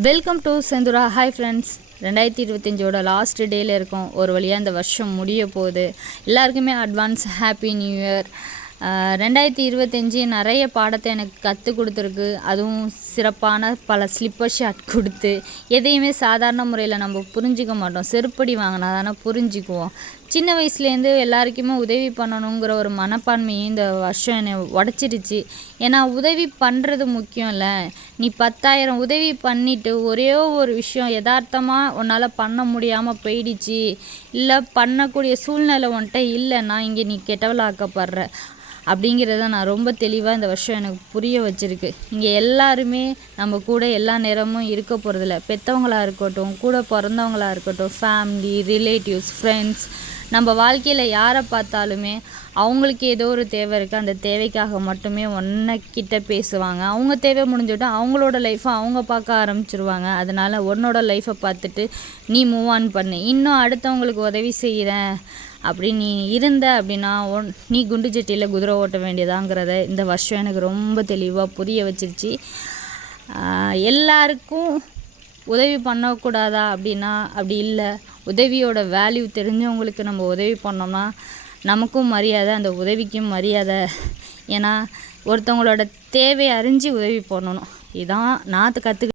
Welcome to Senthura. Hi friends, 2025ஓட last டேயில் இருக்கோம். ஒரு வழியாக இந்த வருஷம் முடிய போகுது. எல்லாருக்குமே அட்வான்ஸ் ஹாப்பி நியூ இயர். 2025 நிறைய பாடத்தை எனக்கு கற்றுக் கொடுத்துருக்கு. அதுவும் சிறப்பான பல ஸ்லிப்பர் ஷாட் கொடுத்து, எதையுமே சாதாரண முறையில் நம்ம புரிஞ்சிக்க மாட்டோம். செருப்படி வாங்கினா தானே புரிஞ்சுக்குவோம். சின்ன வயசுலேருந்து எல்லாருக்குமே உதவி பண்ணணுங்கிற ஒரு மனப்பான்மையை இந்த வருஷம் என்னை உடச்சிருச்சு. ஏன்னா உதவி பண்ணுறது முக்கியம் இல்லை. நீ 10,000 உதவி பண்ணிவிட்டு ஒரே ஒரு விஷயம் யதார்த்தமாக உன்னால் பண்ண முடியாமல் போயிடுச்சு, இல்லை பண்ணக்கூடிய சூழ்நிலை உன்கிட்ட இல்லைன்னா இங்கே நீ கெட்டவளாக்கப்படுற அப்படிங்கிறத நான் ரொம்ப தெளிவாக இந்த வருஷம் எனக்கு புரிய வச்சுருக்கு. இங்கே எல்லாருமே நம்ம கூட எல்லா நேரமும் இருக்க போகிறதில்ல. பெற்றவங்களாக இருக்கட்டும், கூட பிறந்தவங்களாக இருக்கட்டும், ஃபேமிலி, ரிலேட்டிவ்ஸ், ஃப்ரெண்ட்ஸ், நம்ம வாழ்க்கையில் யாரை பார்த்தாலுமே அவங்களுக்கு ஏதோ ஒரு தேவை இருக்குது. அந்த தேவைக்காக மட்டுமே ஒன்றைக்கிட்ட பேசுவாங்க. அவங்க தேவை முடிஞ்சுவிட்டு அவங்களோட லைஃப்பை அவங்க பார்க்க ஆரம்பிச்சிருவாங்க. அதனால் உன்னோட லைஃப்பை பார்த்துட்டு நீ மூவ் ஆன் பண்ணு. இன்னும் அடுத்தவங்களுக்கு உதவி செய்கிறேன் அப்படின்னு நீ இருந்த அப்படின்னா நீ குண்டு சட்டியில் குதிரை ஓட்ட வேண்டியதாங்கிறத இந்த வருஷம் எனக்கு ரொம்ப தெளிவாக புரிய வச்சிருச்சு. எல்லாருக்கும் உதவி பண்ணக்கூடாதா அப்படின்னா அப்படி இல்லை. உதவியோட வேல்யூ தெரிஞ்சவங்களுக்கு நம்ம உதவி பண்ணோம்னா நமக்கும் மரியாதை, அந்த உதவிக்கும் மரியாதை. ஏன்னா ஒருத்தவங்களோட தேவை அறிஞ்சு உதவி பண்ணணும். இதான் நான் கற்றுக்க